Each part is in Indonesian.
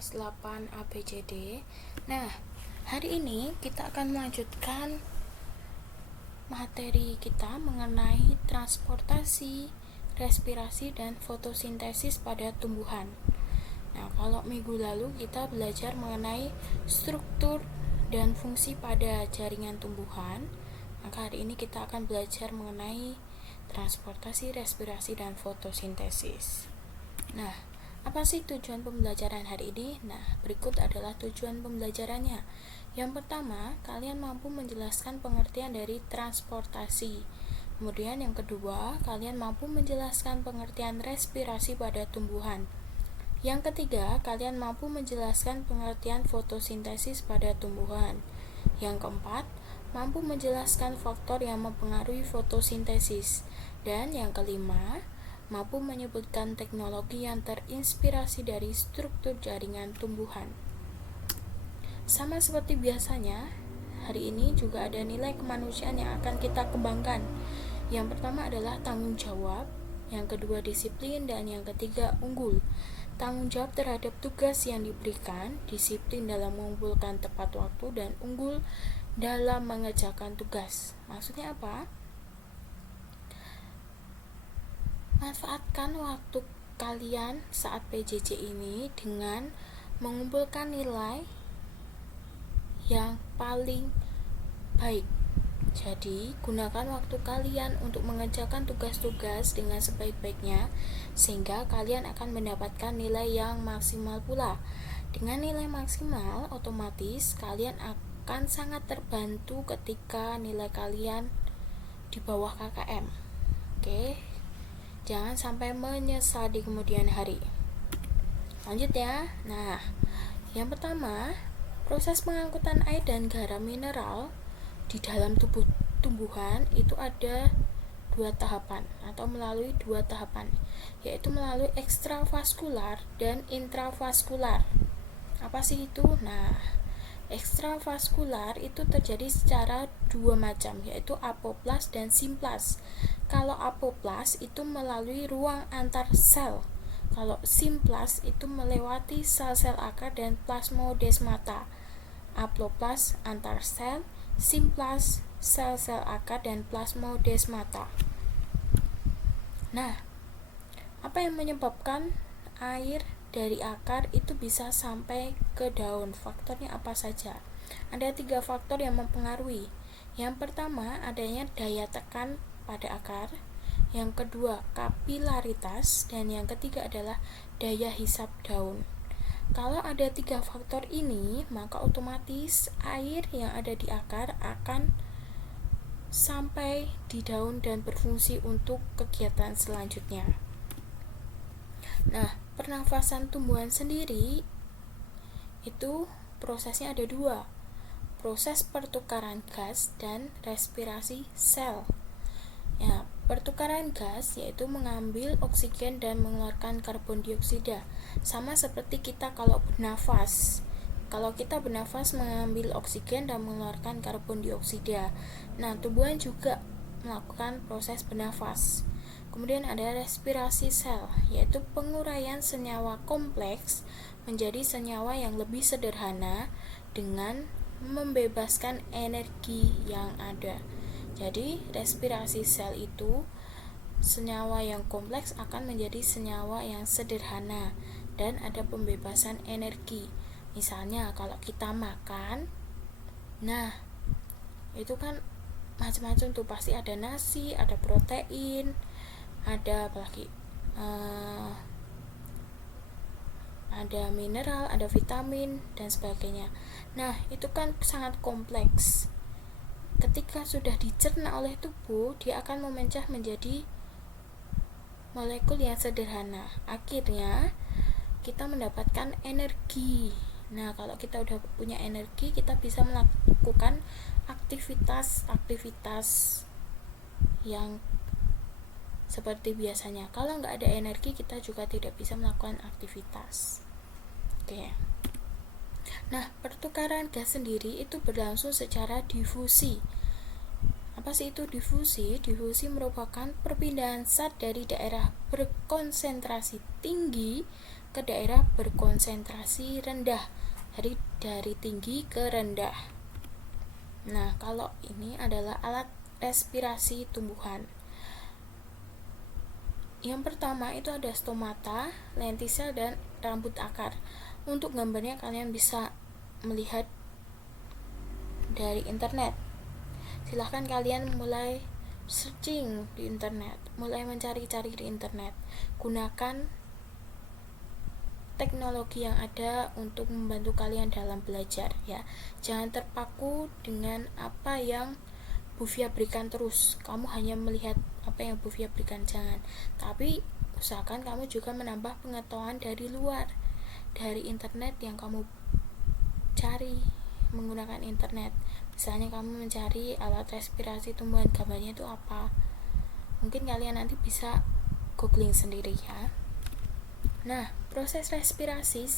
kelas 8 ABCD. Nah, hari ini kita akan melanjutkan materi kita mengenai transportasi, respirasi, dan fotosintesis pada tumbuhan. Nah, kalau minggu lalu kita belajar mengenai struktur dan fungsi pada jaringan tumbuhan, maka hari ini kita akan belajar mengenai transportasi, respirasi, dan fotosintesis. Nah, apa sih tujuan pembelajaran hari ini? Nah, berikut adalah tujuan pembelajarannya. Yang pertama, kalian mampu menjelaskan pengertian dari transportasi. Kemudian yang kedua, kalian mampu menjelaskan pengertian respirasi pada tumbuhan. Yang ketiga, kalian mampu menjelaskan pengertian fotosintesis pada tumbuhan. Yang keempat, mampu menjelaskan faktor yang mempengaruhi fotosintesis. Dan yang kelima, mampu menyebutkan teknologi yang terinspirasi dari struktur jaringan tumbuhan. Sama seperti biasanya, hari ini juga ada nilai kemanusiaan yang akan kita kembangkan. Yang pertama adalah tanggung jawab, yang kedua disiplin, dan yang ketiga unggul. Tanggung jawab terhadap tugas yang diberikan, disiplin dalam mengumpulkan tepat waktu, dan unggul dalam mengerjakan tugas. Maksudnya apa? Manfaatkan waktu kalian saat PJJ ini dengan mengumpulkan nilai yang paling baik. Jadi, gunakan waktu kalian untuk mengerjakan tugas-tugas dengan sebaik-baiknya, sehingga kalian akan mendapatkan nilai yang maksimal pula. Dengan nilai maksimal, otomatis kalian akan sangat terbantu ketika nilai kalian di bawah KKM. Oke. Jangan sampai menyesal di kemudian hari. Lanjut ya. Nah, yang pertama, proses pengangkutan air dan garam mineral di dalam tubuh tumbuhan itu ada dua tahapan atau melalui dua tahapan, yaitu melalui ekstravaskular dan intravaskular. Apa sih itu? Nah, ekstravaskular itu terjadi secara dua macam, yaitu apoplas dan simplas. Kalau apoplas itu melalui ruang antar sel. Kalau simplas itu melewati sel-sel akar dan plasmodesmata. Apoplas antar sel, simplas sel-sel akar dan plasmodesmata. Nah, apa yang menyebabkan air dari akar itu bisa sampai ke daun? Faktornya apa saja? Ada 3 faktor yang mempengaruhi. Yang pertama, adanya daya tekan pada akar. Yang kedua, kapilaritas. Dan yang ketiga adalah daya hisap daun. Kalau ada 3 faktor ini, maka otomatis air yang ada di akar akan sampai di daun dan berfungsi untuk kegiatan selanjutnya. Nah, pernafasan tumbuhan sendiri itu prosesnya ada 2, proses pertukaran gas dan respirasi sel. Ya, pertukaran gas yaitu mengambil oksigen dan mengeluarkan karbon dioksida. Sama seperti kita kalau bernafas. Kalau kita bernafas mengambil oksigen dan mengeluarkan karbon dioksida. Nah, tumbuhan juga melakukan proses bernafas. Kemudian ada respirasi sel, yaitu penguraian senyawa kompleks menjadi senyawa yang lebih sederhana dengan membebaskan energi yang ada. Jadi, respirasi sel itu senyawa yang kompleks akan menjadi senyawa yang sederhana dan ada pembebasan energi. Misalnya, kalau kita makan, nah, itu kan macam-macam tuh, pasti ada nasi, ada protein, ada apalagi ada mineral, ada vitamin dan sebagainya. Nah, itu kan sangat kompleks. Ketika sudah dicerna oleh tubuh, dia akan memecah menjadi molekul yang sederhana. Akhirnya kita mendapatkan energi. Nah, kalau kita udah punya energi, kita bisa melakukan aktivitas yang seperti biasanya. Kalau nggak ada energi, kita juga tidak bisa melakukan aktivitas. Oke. Nah, pertukaran gas sendiri itu berlangsung secara difusi. Apa sih itu difusi? Difusi merupakan perpindahan zat dari daerah berkonsentrasi tinggi ke daerah berkonsentrasi rendah, dari tinggi ke rendah. Nah, kalau ini adalah alat respirasi tumbuhan. Yang pertama itu ada stomata, lentisel, dan rambut akar. Untuk gambarnya kalian bisa melihat dari internet. Silahkan kalian mulai searching di internet, mulai mencari-cari di internet. Gunakan teknologi yang ada untuk membantu kalian dalam belajar ya. Jangan terpaku dengan apa yang Bu Fia berikan terus. Kamu hanya melihat apa yang Bu Fia berikan, jangan. Tapi usahakan kamu juga menambah pengetahuan dari luar, dari internet yang kamu cari menggunakan internet. Misalnya kamu mencari alat respirasi tumbuhan, gambarnya itu apa. Mungkin kalian nanti bisa googling sendiri ya. Nah, proses respirasi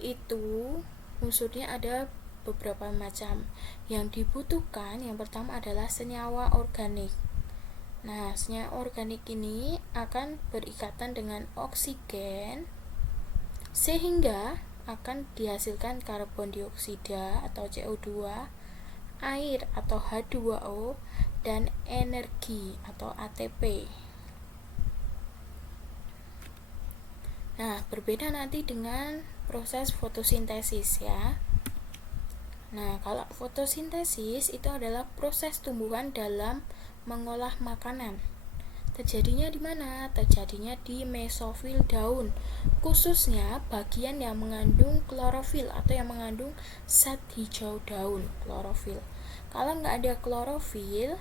itu unsurnya ada beberapa macam. Yang dibutuhkan yang pertama adalah senyawa organik. Nah, senyawa organik ini akan berikatan dengan oksigen sehingga akan dihasilkan karbon dioksida atau CO2, air atau H2O, dan energi atau ATP. Nah, berbeda nanti dengan proses fotosintesis ya. Nah, kalau fotosintesis itu adalah proses tumbuhan dalam mengolah makanan. Terjadinya di mana? Terjadinya di mesofil daun, khususnya bagian yang mengandung klorofil atau yang mengandung zat hijau daun, klorofil. Kalau nggak ada klorofil,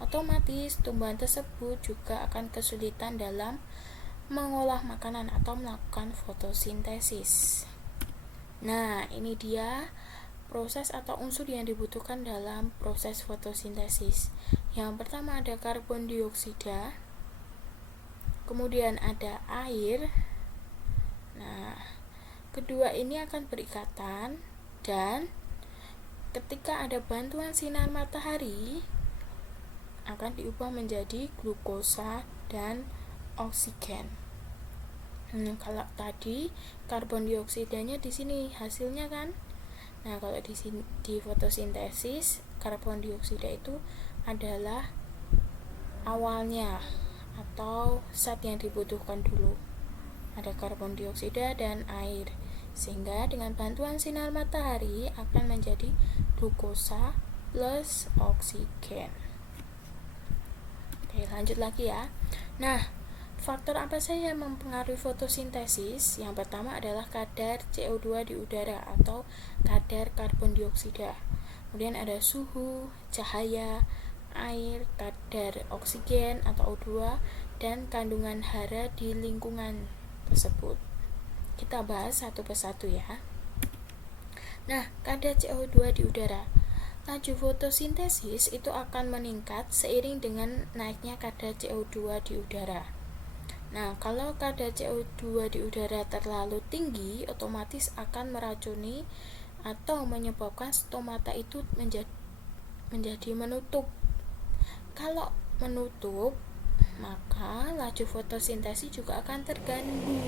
otomatis tumbuhan tersebut juga akan kesulitan dalam mengolah makanan atau melakukan fotosintesis. Nah, ini dia proses atau unsur yang dibutuhkan dalam proses fotosintesis. Yang pertama ada karbon dioksida, kemudian ada air. Nah, kedua ini akan berikatan dan ketika ada bantuan sinar matahari akan diubah menjadi glukosa dan oksigen. Kalau tadi karbon dioksidanya di sini hasilnya kan. Nah, kalau di sini di fotosintesis karbon dioksida itu adalah awalnya atau zat yang dibutuhkan dulu. Ada karbon dioksida dan air. Sehingga dengan bantuan sinar matahari akan menjadi glukosa plus oksigen. Oke, lanjut lagi ya. Nah, faktor apa saja yang mempengaruhi fotosintesis? Yang pertama adalah kadar CO2 di udara atau kadar karbon dioksida. Kemudian ada suhu, cahaya, air, kadar oksigen atau O2, dan kandungan hara di lingkungan tersebut. Kita bahas satu persatu ya. Nah, kadar CO2 di udara. Laju fotosintesis itu akan meningkat seiring dengan naiknya kadar CO2 di udara. Nah, kalau kadar CO2 di udara terlalu tinggi, otomatis akan meracuni atau menyebabkan stomata itu menjadi menutup. Kalau menutup, maka laju fotosintesis juga akan terganggu.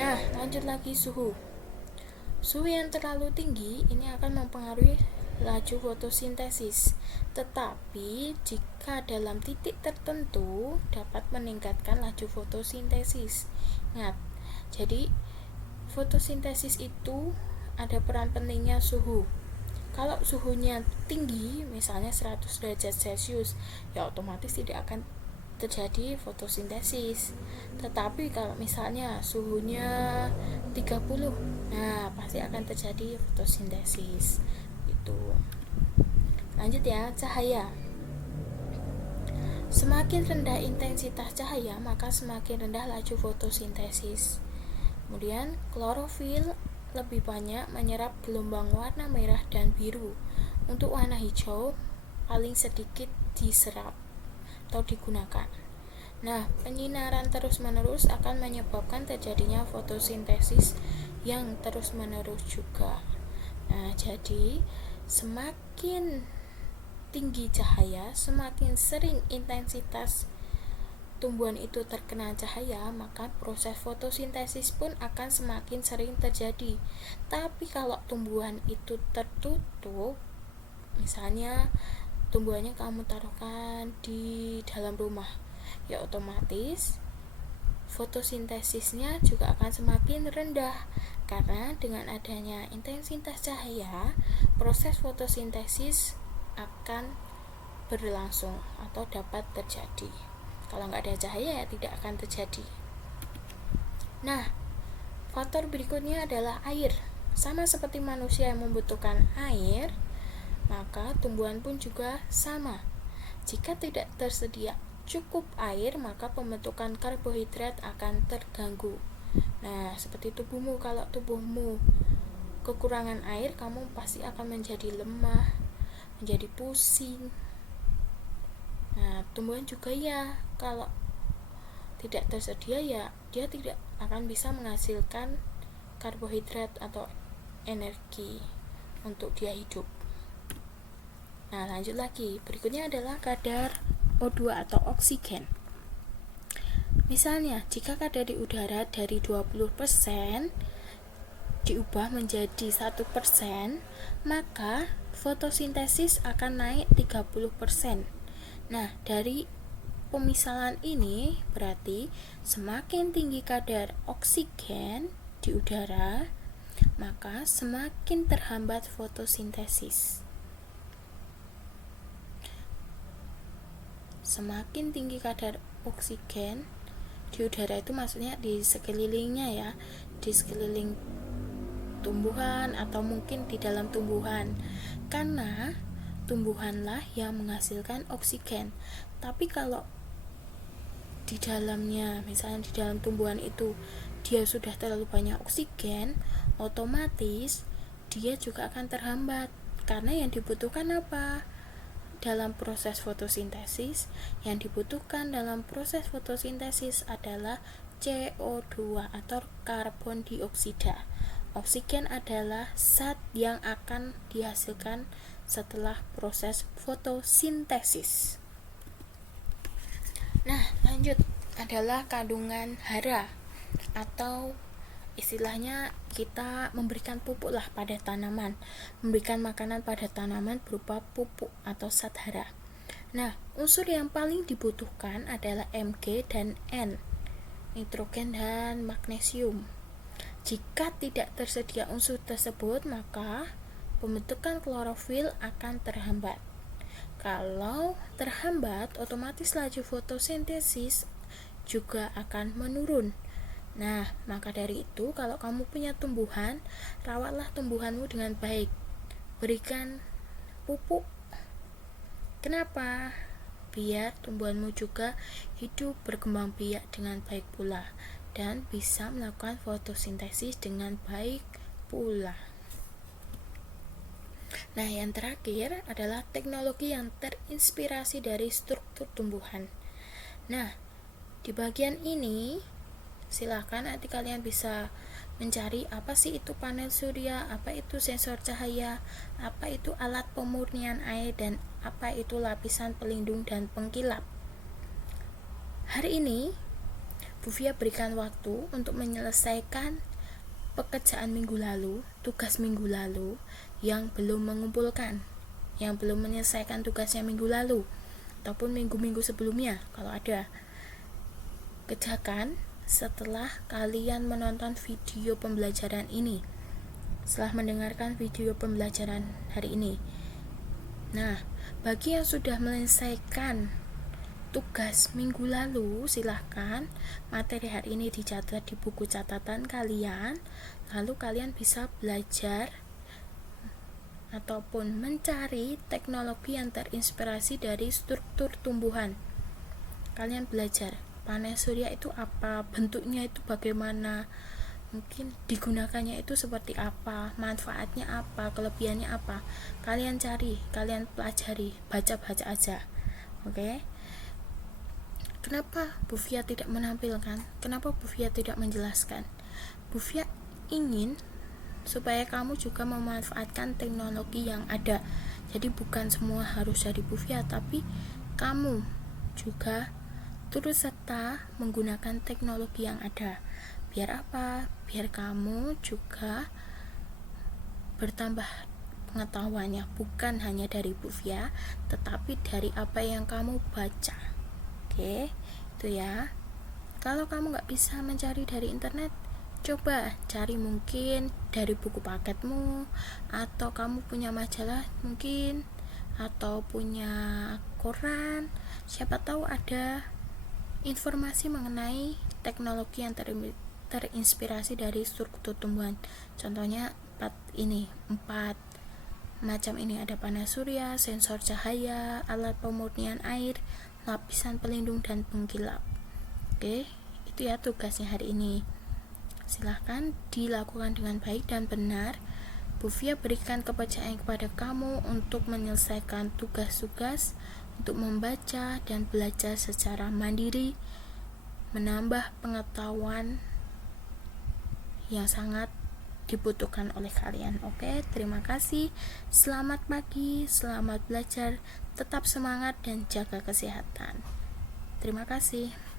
Nah, lanjut lagi suhu. Suhu yang terlalu tinggi ini akan mempengaruhi laju fotosintesis, tetapi jika dalam titik tertentu dapat meningkatkan laju fotosintesis. Ingat, jadi fotosintesis itu ada peran pentingnya suhu. Kalau suhunya tinggi, misalnya 100 derajat Celcius, ya otomatis tidak akan terjadi fotosintesis. Tetapi kalau misalnya suhunya 30, nah pasti akan terjadi fotosintesis. Lanjut ya, cahaya. Semakin rendah intensitas cahaya, maka semakin rendah laju fotosintesis. Kemudian klorofil lebih banyak menyerap gelombang warna merah dan biru. Untuk warna hijau paling sedikit diserap atau digunakan. Nah, penyinaran terus-menerus akan menyebabkan terjadinya fotosintesis yang terus-menerus juga. Nah, jadi semakin tinggi cahaya, semakin sering intensitas tumbuhan itu terkena cahaya, maka proses fotosintesis pun akan semakin sering terjadi. Tapi kalau tumbuhan itu tertutup, misalnya tumbuhannya kamu taruhkan di dalam rumah, ya otomatis fotosintesisnya juga akan semakin rendah, karena dengan adanya intensitas cahaya, proses fotosintesis akan berlangsung atau dapat terjadi. Kalau nggak ada cahaya ya tidak akan terjadi. Nah, faktor berikutnya adalah air. Sama seperti manusia yang membutuhkan air, maka tumbuhan pun juga sama. Jika tidak tersedia cukup air, maka pembentukan karbohidrat akan terganggu. Nah, seperti tubuhmu, kalau tubuhmu kekurangan air, kamu pasti akan menjadi lemah, menjadi pusing. Nah, tumbuhan juga ya, kalau tidak tersedia ya dia tidak akan bisa menghasilkan karbohidrat atau energi untuk dia hidup. Nah, lanjut lagi. Berikutnya adalah kadar O2 atau oksigen. Misalnya, jika kadar di udara dari 20% diubah menjadi 1%, maka fotosintesis akan naik 30%. Nah, dari pemisalan ini berarti semakin tinggi kadar oksigen di udara, maka semakin terhambat fotosintesis. Semakin tinggi kadar oksigen di udara itu maksudnya di sekelilingnya ya, di sekeliling tumbuhan atau mungkin di dalam tumbuhan, karena tumbuhanlah yang menghasilkan oksigen. Tapi kalau di dalamnya, misalnya di dalam tumbuhan itu dia sudah terlalu banyak oksigen, otomatis dia juga akan terhambat, karena yang dibutuhkan apa? Dalam proses fotosintesis, yang dibutuhkan dalam proses fotosintesis adalah CO2 atau karbon dioksida. Oksigen adalah zat yang akan dihasilkan setelah proses fotosintesis. Nah, lanjut adalah kandungan hara, atau istilahnya kita memberikan pupuk lah pada tanaman, memberikan makanan pada tanaman berupa pupuk atau zat hara. Nah, unsur yang paling dibutuhkan adalah Mg dan N, nitrogen dan magnesium. Jika tidak tersedia unsur tersebut, maka pembentukan klorofil akan terhambat. Kalau terhambat, otomatis laju fotosintesis juga akan menurun. Nah, maka dari itu, kalau kamu punya tumbuhan, rawatlah tumbuhanmu dengan baik. Berikan pupuk. Kenapa? Biar tumbuhanmu juga hidup berkembang biak dengan baik pula dan bisa melakukan fotosintesis dengan baik pula. Nah, yang terakhir adalah teknologi yang terinspirasi dari struktur tumbuhan. Nah, di bagian ini silahkan nanti kalian bisa mencari apa sih itu panel surya, apa itu sensor cahaya, apa itu alat pemurnian air, dan apa itu lapisan pelindung dan pengkilap. Hari ini Bufia berikan waktu untuk menyelesaikan pekerjaan minggu lalu, tugas minggu lalu yang belum mengumpulkan, yang belum menyelesaikan tugasnya minggu lalu ataupun minggu-minggu sebelumnya. Kalau ada, kerjakan setelah kalian menonton video pembelajaran ini, setelah mendengarkan video pembelajaran hari ini. Nah, bagi yang sudah menyelesaikan tugas minggu lalu, silahkan materi hari ini dicatat di buku catatan kalian, lalu kalian bisa belajar ataupun mencari teknologi yang terinspirasi dari struktur tumbuhan. Kalian belajar panel surya itu apa, bentuknya itu bagaimana, mungkin digunakannya itu seperti apa, manfaatnya apa, kelebihannya apa. Kalian cari, kalian pelajari, baca-baca aja. Oke? Kenapa Bufia tidak menampilkan? Kenapa Bufia tidak menjelaskan? Bufia ingin supaya kamu juga memanfaatkan teknologi yang ada. Jadi bukan semua harus dari Bufia, tapi kamu juga turut serta menggunakan teknologi yang ada. Biar apa? Biar kamu juga bertambah pengetahuannya, bukan hanya dari Bufia, tetapi dari apa yang kamu baca. Oke, itu ya. Kalau kamu nggak bisa mencari dari internet, coba cari mungkin dari buku paketmu, atau kamu punya majalah mungkin, atau punya koran. Siapa tahu ada informasi mengenai teknologi yang terinspirasi dari struktur tumbuhan. Contohnya 4 macam ini, ada panas surya, sensor cahaya, alat pemurnian air, lapisan pelindung, dan pengkilap. Oke, itu ya tugasnya hari ini. Silahkan dilakukan dengan baik dan benar. Bufia berikan kepercayaan kepada kamu untuk menyelesaikan tugas-tugas, untuk membaca dan belajar secara mandiri, menambah pengetahuan yang sangat dibutuhkan oleh kalian. Oke, terima kasih. Selamat pagi, selamat belajar, tetap semangat dan jaga kesehatan. Terima kasih.